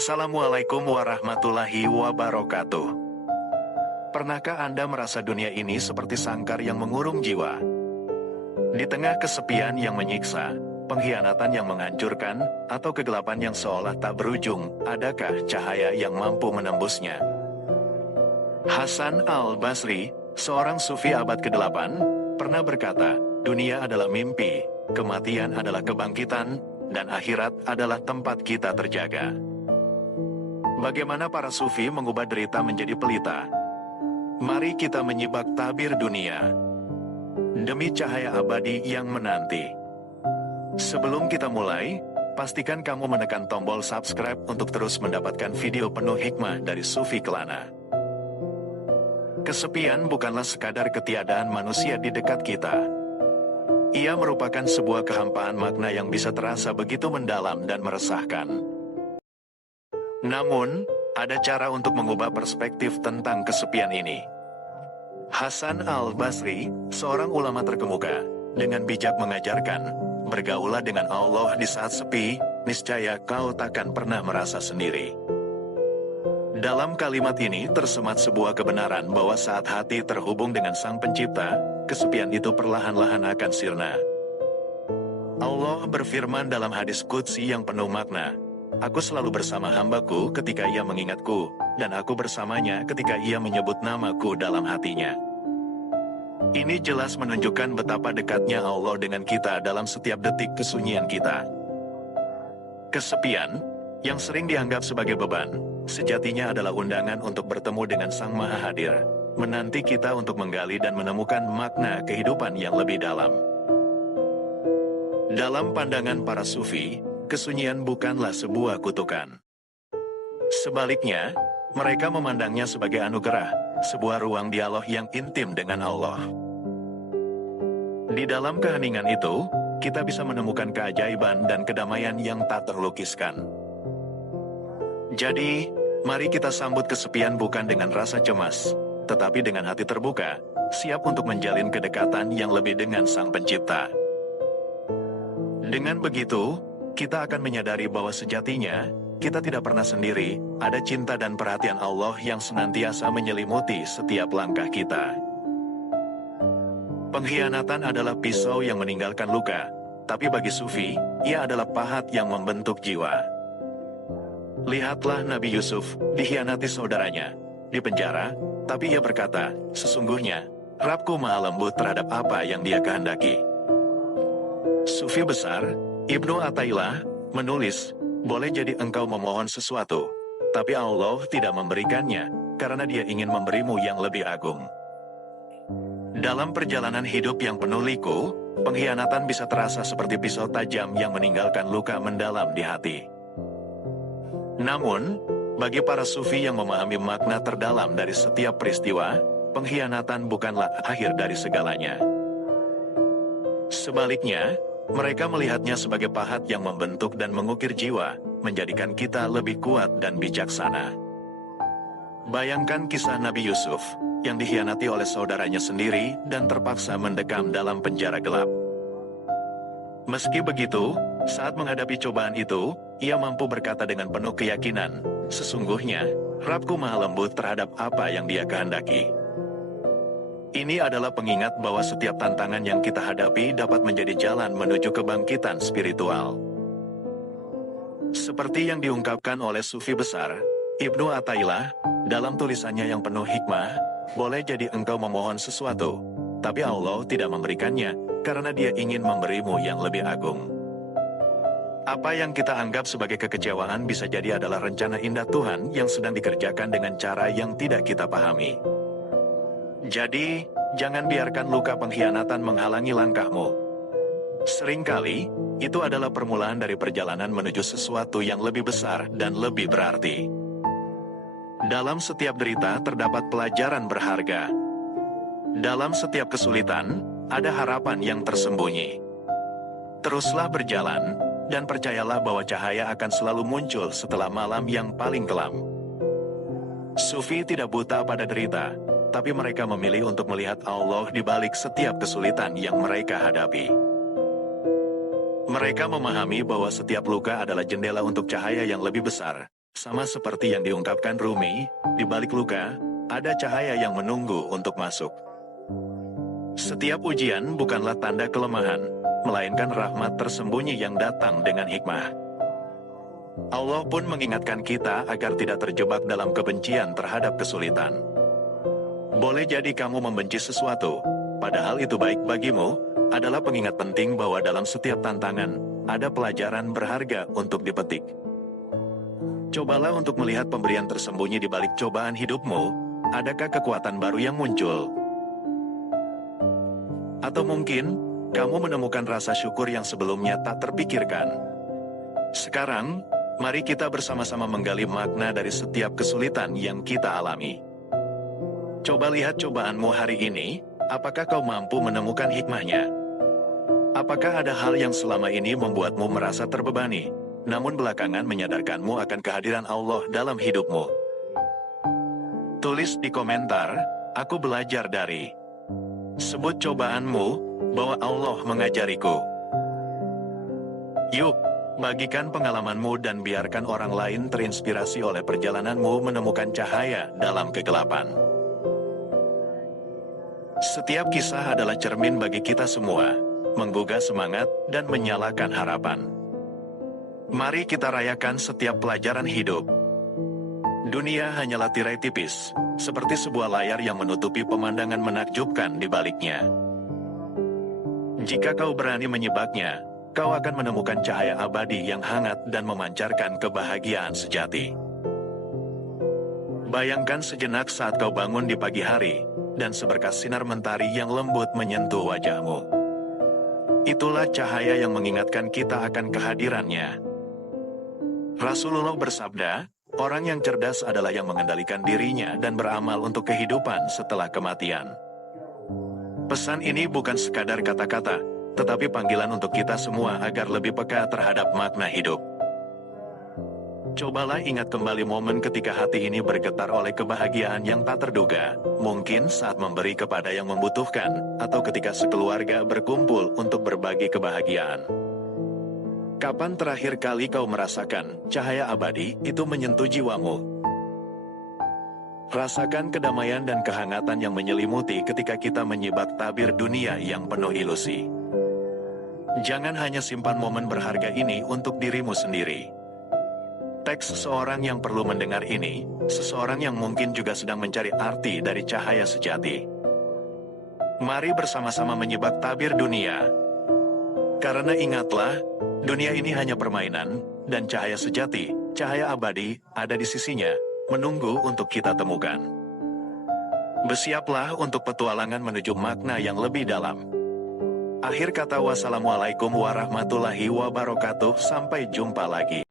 Assalamualaikum warahmatullahi wabarakatuh. Pernahkah Anda merasa dunia ini seperti sangkar yang mengurung jiwa? Di tengah kesepian yang menyiksa, pengkhianatan yang menghancurkan, atau kegelapan yang seolah tak berujung, adakah cahaya yang mampu menembusnya? Hasan al-Basri, seorang sufi abad ke-8, pernah berkata, dunia adalah mimpi, kematian adalah kebangkitan, dan akhirat adalah tempat kita terjaga. Bagaimana para sufi mengubah derita menjadi pelita? Mari kita menyibak tabir dunia demi cahaya abadi yang menanti. Sebelum kita mulai, pastikan kamu menekan tombol subscribe untuk terus mendapatkan video penuh hikmah dari Sufi Kelana. Kesepian bukanlah sekadar ketiadaan manusia di dekat kita. Ia merupakan sebuah kehampaan makna yang bisa terasa begitu mendalam dan meresahkan. Namun, ada cara untuk mengubah perspektif tentang kesepian ini. Hasan al-Basri, seorang ulama terkemuka, dengan bijak mengajarkan, bergaulah dengan Allah di saat sepi, niscaya kau takkan pernah merasa sendiri. Dalam kalimat ini tersemat sebuah kebenaran bahwa saat hati terhubung dengan Sang Pencipta, kesepian itu perlahan-lahan akan sirna. Allah berfirman dalam hadis qudsi yang penuh makna, "Aku selalu bersama hambaku ketika ia mengingatku, dan aku bersamanya ketika ia menyebut namaku dalam hatinya." Ini jelas menunjukkan betapa dekatnya Allah dengan kita dalam setiap detik kesunyian kita. Kesepian, yang sering dianggap sebagai beban, sejatinya adalah undangan untuk bertemu dengan Sang Maha Hadir, menanti kita untuk menggali dan menemukan makna kehidupan yang lebih dalam. Dalam pandangan para sufi, kesunyian bukanlah sebuah kutukan. Sebaliknya, mereka memandangnya sebagai anugerah, sebuah ruang dialog yang intim dengan Allah. Di dalam keheningan itu, kita bisa menemukan keajaiban dan kedamaian yang tak terlukiskan. Jadi, mari kita sambut kesepian bukan dengan rasa cemas, tetapi dengan hati terbuka, siap untuk menjalin kedekatan yang lebih dengan Sang Pencipta. Dengan begitu, kita akan menyadari bahwa sejatinya, kita tidak pernah sendiri, ada cinta dan perhatian Allah yang senantiasa menyelimuti setiap langkah kita. Pengkhianatan adalah pisau yang meninggalkan luka, tapi bagi sufi, ia adalah pahat yang membentuk jiwa. Lihatlah Nabi Yusuf, dikhianati saudaranya, di penjara, tapi ia berkata, sesungguhnya, Rabbku maha lembut terhadap apa yang dia kehendaki. Sufi besar, Ibnu Athaillah, menulis, boleh jadi engkau memohon sesuatu, tapi Allah tidak memberikannya, karena dia ingin memberimu yang lebih agung. Dalam perjalanan hidup yang penuh liku, pengkhianatan bisa terasa seperti pisau tajam yang meninggalkan luka mendalam di hati. Namun, bagi para sufi yang memahami makna terdalam dari setiap peristiwa, pengkhianatan bukanlah akhir dari segalanya. Sebaliknya, mereka melihatnya sebagai pahat yang membentuk dan mengukir jiwa, menjadikan kita lebih kuat dan bijaksana. Bayangkan kisah Nabi Yusuf, yang dikhianati oleh saudaranya sendiri dan terpaksa mendekam dalam penjara gelap. Meski begitu, saat menghadapi cobaan itu, ia mampu berkata dengan penuh keyakinan, sesungguhnya, Rabbku maha lembut terhadap apa yang dia kehendaki. Ini adalah pengingat bahwa setiap tantangan yang kita hadapi dapat menjadi jalan menuju kebangkitan spiritual. Seperti yang diungkapkan oleh sufi besar, Ibnu Athaillah, dalam tulisannya yang penuh hikmah, boleh jadi engkau memohon sesuatu, tapi Allah tidak memberikannya, karena dia ingin memberimu yang lebih agung. Apa yang kita anggap sebagai kekecewaan bisa jadi adalah rencana indah Tuhan yang sedang dikerjakan dengan cara yang tidak kita pahami. Jadi, jangan biarkan luka pengkhianatan menghalangi langkahmu. Seringkali, itu adalah permulaan dari perjalanan menuju sesuatu yang lebih besar dan lebih berarti. Dalam setiap derita terdapat pelajaran berharga. Dalam setiap kesulitan, ada harapan yang tersembunyi. Teruslah berjalan, dan percayalah bahwa cahaya akan selalu muncul setelah malam yang paling kelam. Sufi tidak buta pada derita, tapi mereka memilih untuk melihat Allah di balik setiap kesulitan yang mereka hadapi. Mereka memahami bahwa setiap luka adalah jendela untuk cahaya yang lebih besar, Sama seperti yang diungkapkan Rumi, di balik luka, ada cahaya yang menunggu untuk masuk. Setiap ujian bukanlah tanda kelemahan, melainkan rahmat tersembunyi yang datang dengan hikmah. Allah pun mengingatkan kita agar tidak terjebak dalam kebencian terhadap kesulitan. Boleh jadi kamu membenci sesuatu, padahal itu baik bagimu, adalah pengingat penting bahwa dalam setiap tantangan, ada pelajaran berharga untuk dipetik. Cobalah untuk melihat pemberian tersembunyi di balik cobaan hidupmu, adakah kekuatan baru yang muncul? Atau mungkin, kamu menemukan rasa syukur yang sebelumnya tak terpikirkan. Sekarang, mari kita bersama-sama menggali makna dari setiap kesulitan yang kita alami. Coba lihat cobaanmu hari ini, apakah kau mampu menemukan hikmahnya? Apakah ada hal yang selama ini membuatmu merasa terbebani, namun belakangan menyadarkanmu akan kehadiran Allah dalam hidupmu? Tulis di komentar, aku belajar dari. Sebut cobaanmu, bahwa Allah mengajariku. Yuk, bagikan pengalamanmu dan biarkan orang lain terinspirasi oleh perjalananmu menemukan cahaya dalam kegelapan. Setiap kisah adalah cermin bagi kita semua, menggugah semangat dan menyalakan harapan. Mari kita rayakan setiap pelajaran hidup. Dunia hanyalah tirai tipis, seperti sebuah layar yang menutupi pemandangan menakjubkan di baliknya. Jika kau berani menyibaknya, kau akan menemukan cahaya abadi yang hangat dan memancarkan kebahagiaan sejati. Bayangkan sejenak saat kau bangun di pagi hari, dan seberkas sinar mentari yang lembut menyentuh wajahmu. Itulah cahaya yang mengingatkan kita akan kehadirannya. Rasulullah bersabda, orang yang cerdas adalah yang mengendalikan dirinya dan beramal untuk kehidupan setelah kematian. Pesan ini bukan sekadar kata-kata, tetapi panggilan untuk kita semua agar lebih peka terhadap makna hidup. Cobalah ingat kembali momen ketika hati ini bergetar oleh kebahagiaan yang tak terduga, mungkin saat memberi kepada yang membutuhkan, atau ketika sekeluarga berkumpul untuk berbagi kebahagiaan. Kapan terakhir kali kau merasakan cahaya abadi itu menyentuh jiwamu? Rasakan kedamaian dan kehangatan yang menyelimuti ketika kita menyibak tabir dunia yang penuh ilusi. Jangan hanya simpan momen berharga ini untuk dirimu sendiri. Teks seseorang yang perlu mendengar ini, seseorang yang mungkin juga sedang mencari arti dari cahaya sejati. Mari bersama-sama menyibak tabir dunia. Karena ingatlah, dunia ini hanya permainan, dan cahaya sejati, cahaya abadi, ada di sisinya, menunggu untuk kita temukan. Bersiaplah untuk petualangan menuju makna yang lebih dalam. Akhir kata, wassalamualaikum warahmatullahi wabarakatuh, sampai jumpa lagi.